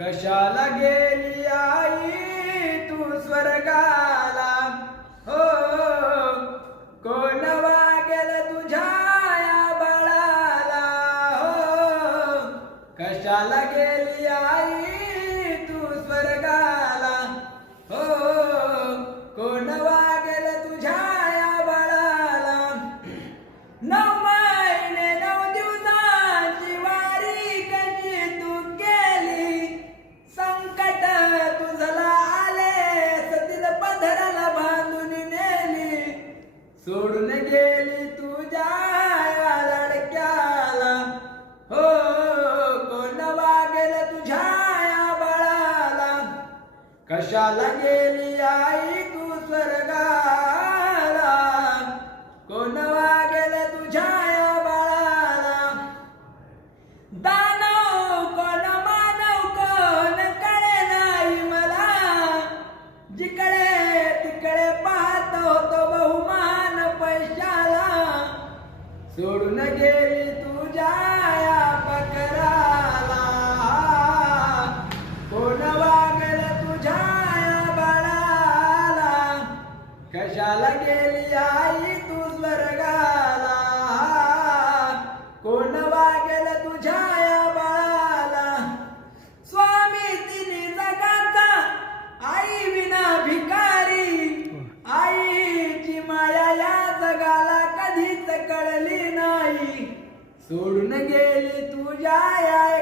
कशाला गेली आई तू स्वर्गाला, हो कोण वागेल तुझ्या या बाळाला, हो कशाला गेली आई तू स्वर्गाला, हो कोण वागेल तुझ्या या बाळाला. 9 महिने 9 दिवसांची वारी कशी तू केली, संकट तुझला आले सतीत पदराला बांधून नेली, सोडून गेली तुझ्या या लडक्याला, हो कोण वागेल तुझ्या या बाळाला. कशाला गेली आई तू स्वर्गाला, कोण वागेल तुझ्या या बाळाला. दानव कोण मानव कोण कळे नाही मला, जिकडे तिकडे पाहत होतो बहुमान पैशाला, सोडून गेली तुझ्या या पकराला, कोण वागेल तुझ्या या बाळाला. कशाला गेली आई तू स्वर्गाला, कोण वागेल तुझ्या या बाळाला. स्वामी तिन्ही जगाचा आई विना भिकारी, आईची माया या जगाला कधीच कळली नाही, सोडून गेली तुझ्या या